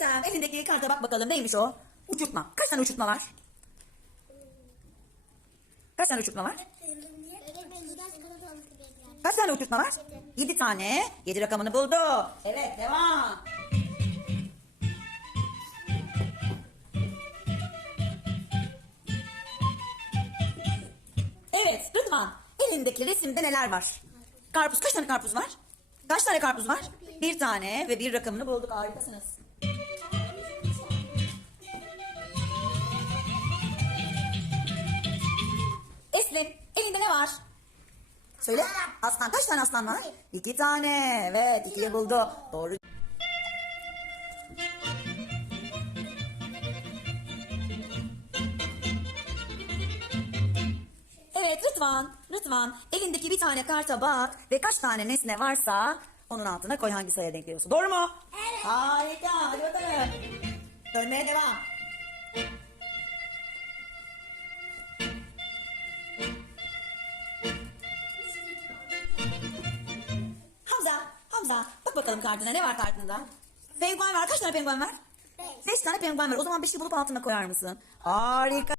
Muhteşem. Elindeki karta bak bakalım neymiş o? Uçurtma. Kaç tane uçurtma var? Kaç tane uçurtma var? Kaç tane uçurtma var? Yedi tane. Yedi rakamını buldu. Evet devam. Evet Rıdvan. Elindeki resimde neler var? Karpuz. Kaç tane karpuz var? Kaç tane karpuz var? Bir tane ve bir rakamını bulduk. Harikasınız. Eslin elinde ne var? Söyle. Aslan kaç tane aslan var? İki tane. Evet ikiyi buldu. Doğru. Evet Rıdvan. Rıdvan elindeki bir tane karta bak ve kaç tane nesne varsa onun altına koy hangi sayıya denk geliyorsa. Doğru mu? Evet. Harika. Hadi bakalım. Dönmeye devam. Hamza, Hamza bak bakalım kartına ne var kartında? Penguen var. Kaç tane penguen var? Beş. Beş tane penguen var. O zaman beşi bulup altına koyar mısın? Harika.